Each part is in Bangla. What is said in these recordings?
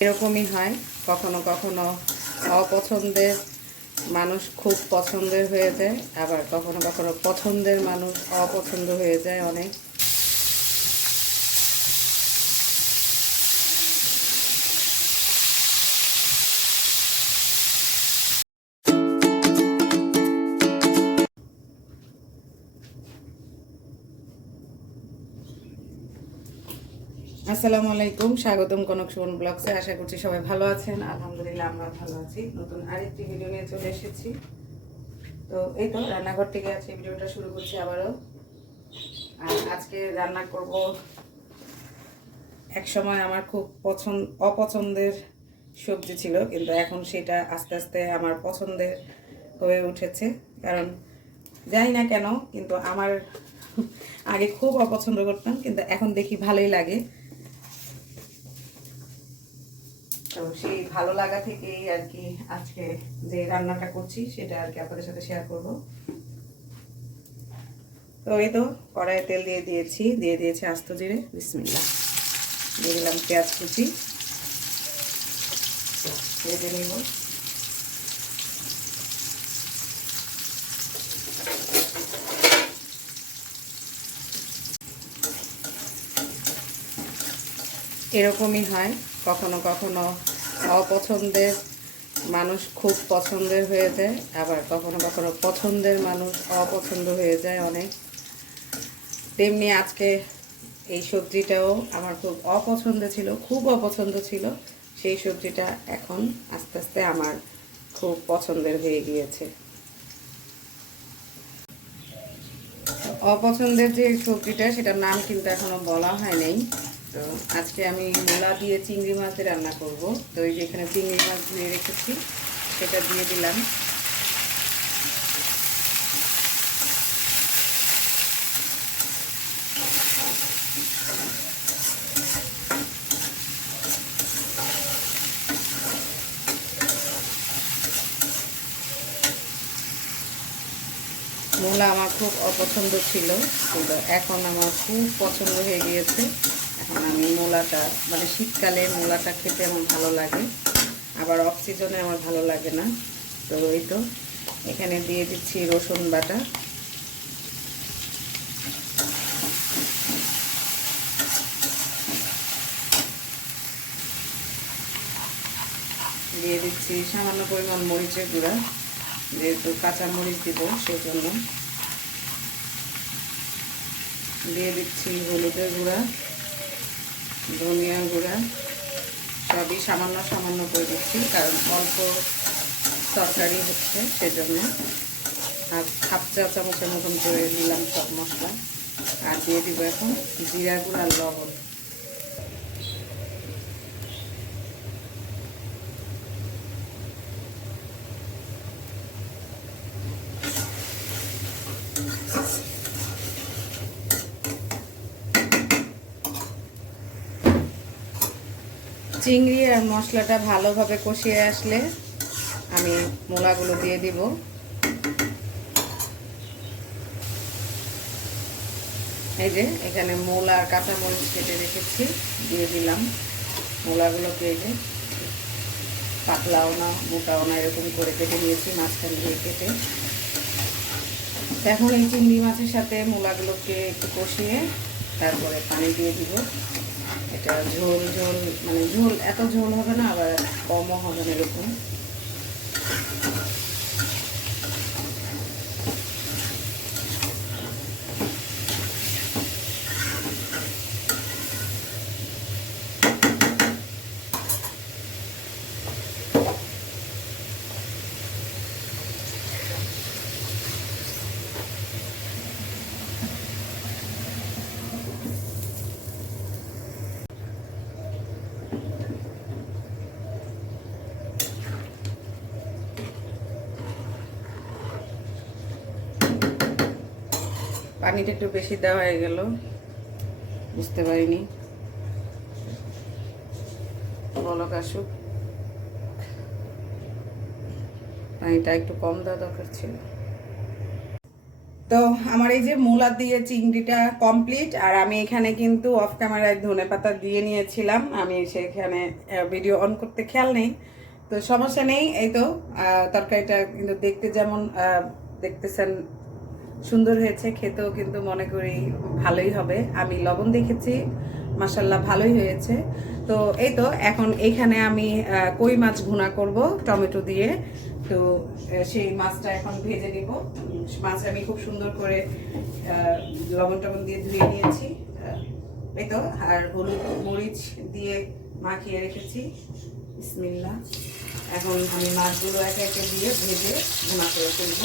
এরকমই হয়। কখনো কখনো অপছন্দের মানুষ খুব পছন্দের হয়ে যায়, আবার কখনো কখনো পছন্দের মানুষ অপছন্দ হয়ে যায় অনেক। আসসালামু আলাইকুম, স্বাগতম কনক সুমন ব্লগসে। আশা করছি সবাই ভালো আছেন। আলহামদুলিল্লাহ, আমরা ভালো আছি। নতুন আরেকটি ভিডিও নিয়ে চলে এসেছি। তো এই তো, রান্নাঘর থেকে আজকে ভিডিওটা শুরু করছি আবারও। আর আজকে রান্না করব এক সময় আমার খুব পছন্দ অপছন্দের সবজি ছিল, কিন্তু এখন সেটা আস্তে আস্তে আমার পছন্দের হয়ে উঠেছে। কারণ জানি না কেন, কিন্তু আমার আগে খুব অপছন্দ করতাম, কিন্তু এখন দেখি ভালোই লাগে। তো সেই ভালো লাগা থেকেই আর কি আজকে যে রান্নাটা করছি, সেটা আর কি আপনাদের সাথে শেয়ার করব। তো এই তো কড়াইয়ে তেল দিয়ে দিয়েছি দিয়ে দিয়েছি আস্ত জিরে বিসমিল্লা দিয়ে দিলাম পেঁয়াজ কুচি। ভেজে নেব। এরকমই হয়, কখনো কখনো অপছন্দের মানুষ খুব পছন্দের হয়ে যায়, আবার কখনো কখনো পছন্দের মানুষ অপছন্দ হয়ে যায় অনেক। তেমনি আজকে এই সবজিটাও আমার খুব অপছন্দ ছিল, খুব অপছন্দ ছিল। সেই সবজিটা এখন আস্তে আস্তে আমার খুব পছন্দের হয়ে গিয়েছে। অপছন্দের যে সবজিটা, সেটার নাম কিন্তু এখনও বলা হয় নাই। তো আজকে আমি মূলা দিয়ে চিংড়ি মাছ দিয়ে রান্না করব। তো এই যে এখানে চিংড়ি মাছ ধুয়ে রেখেছি, সেটা দিয়ে দিলাম। মূলা আমার খুব অপছন্দ ছিল এখন আমার খুব পছন্দ হয়ে গিয়েছে। আমি মূলাটা মানে শীতকালে মূলাটা খেতে আমার ভালো লাগে। আবার অফ সিজনে আমার ভালো লাগে না। তো এই তো, এখানে দিয়ে দিচ্ছি রসুন বাটা। দিয়ে দিচ্ছি সামান্য পরিমাণ মরিচের গুঁড়া। যেহেতু কাঁচা মরিচ দিব সেই জন্য দিয়ে দিচ্ছি হলুদের গুঁড়া। ধনিয়া গুঁড়া সবই সামান্য সামান্য করে দিচ্ছি, কারণ অল্প তরকারি হচ্ছে সেজন্য। আর হাফ চা চামচের মতন করে দিলাম সব মশলা। আর দিয়ে দিব এখন জিরা গুঁড়া লবণ। চিংড়ি আর মশলাটা ভালোভাবে কষিয়ে আসলে আমি মূলাগুলো দিয়ে দিব। এই যে, এখানে মূলা আর কাঁচামরিচ কেটে রেখেছি, দিয়ে দিলাম মূলাগুলোকে এই যে। পাতলাও না, মোটাও না, এরকম করে কেটে নিয়েছি, মাঝখান দিয়ে কেটে। এখন এই চিংড়ি মাছের সাথে মূলাগুলোকে একটু কষিয়ে তারপরে পানি দিয়ে দিব। এটা ঝোল ঝোল মানে ঝোল এত ঝোল হবে না আবার কমও হবে না এরকম। পানিটা একটু বেশি দেওয়া হয়ে গেল। বুঝতে পারিনি। বলক আসুক। পানিটা একটু কম দেওয়া দরকার ছিল। তো আমার এই যে মূলা দিয়ে চিংড়িটা কমপ্লিট আর আমি এখানে কিন্তু অফ ক্যামেরায় ধনে পাতা দিয়ে নিয়েছিলাম। আমি সেখানে ভিডিও অন করতে খেয়াল নেই। তো সমস্যা নেই, এই তো তরকারিটা কিন্তু দেখতে যেমন দেখতেছেন সুন্দর হয়েছে, খেতেও কিন্তু মনে করি ভালোই হবে। আমি লবণ দেখেছি মাসাল্লাহ ভালোই হয়েছে। তো এই তো, এখন এইখানে আমি কই মাছ ভুনা করব, টমেটো দিয়ে। তো সেই মাছটা এখন ভেজে নিব। মাছ আমি খুব সুন্দর করে লবণ টবণ দিয়ে ধুয়ে নিয়েছি। এই তো, আর হলুদ মরিচ দিয়ে মাখিয়ে রেখেছি। বিসমিল্লাহ। এখন আমি মাছগুলো একে একে দিয়ে ভেজে ভুনা করে ফেলব।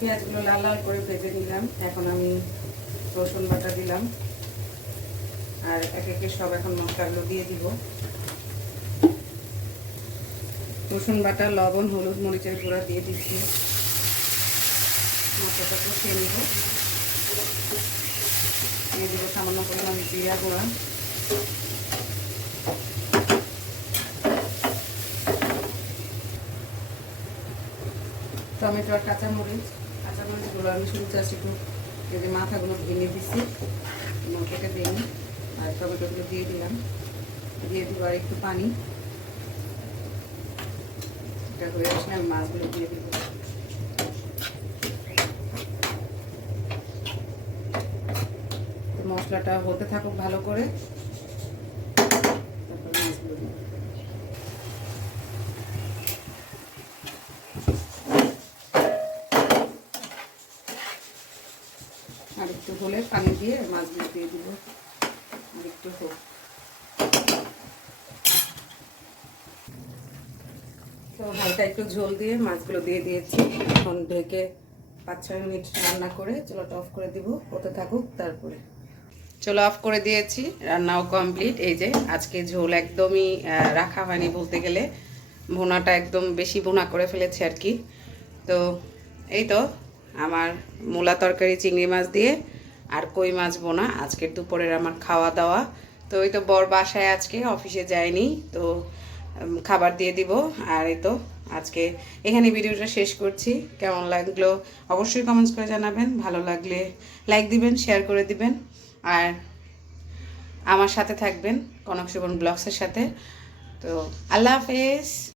পেঁয়াজগুলো লাল লাল করে ভেজে নিলাম। এখন আমি রসুন বাটা দিলাম। আর এক একে সব এখন মশলাগুলো দিয়ে দিব। রসুন বাটা, লবণ, হলুদ, মরিচের গুঁড়া দিয়ে দিচ্ছি। মশলাটা কষিয়ে নিব। দিয়ে দিব সামান্য পরিমাণ জিরা গুঁড়া। টমেটো আর কাঁচামরিচ। আমি শুরু চাষি একটু এই যে মাথাগুলো ভেঙে দিছি কেটে দিইনি আর টমেটোগুলো দিয়ে দিলাম। দিয়ে দিব আর একটু পানি। এটা হয়ে আসলে আমি মাছগুলো দিয়ে দিব। মশলাটা হতে থাকুক ভালো করে তারপর মাছগুলো দিব। আর একটু হলে পানি দিয়ে মাছগুলো দিয়ে দিব। একটু হোক। তো হালকা একটু ঝোল দিয়ে মাছগুলো দিয়ে দিয়েছি। এখন ঢেকে পাঁচ ছয় মিনিট রান্না করে চুলাটা অফ করে দিব, হতে থাকুক তারপরে। চলো অফ করে দিয়েছি, রান্নাও কমপ্লিট। এই যে আজকে ঝোল একদমই রাখা হয়নি বলতে গেলে। ভুনাটা একদম বেশি ভুনা করে ফেলেছে আর কি। তো এই তো, আমার মূলা তরকারি চিংড়ি মাছ দিয়ে আর কই মাছ বোনা? আজকের দুপুরের আমার খাওয়া দাওয়া। তো ওই তো বর বাসায় আজকে, অফিসে যায়নি, তো খাবার দিয়ে দিব। আর এই তো আজকে এখানে ভিডিওটা শেষ করছি। কেমন লাগল অবশ্যই কমেন্টস করে জানাবেন। ভালো লাগলে লাইক দিবেন শেয়ার করে দিবেন। আর আমার সাথে থাকবেন কনক সুবন ব্লগসের সাথে। তো আল্লাহ হাফেজ।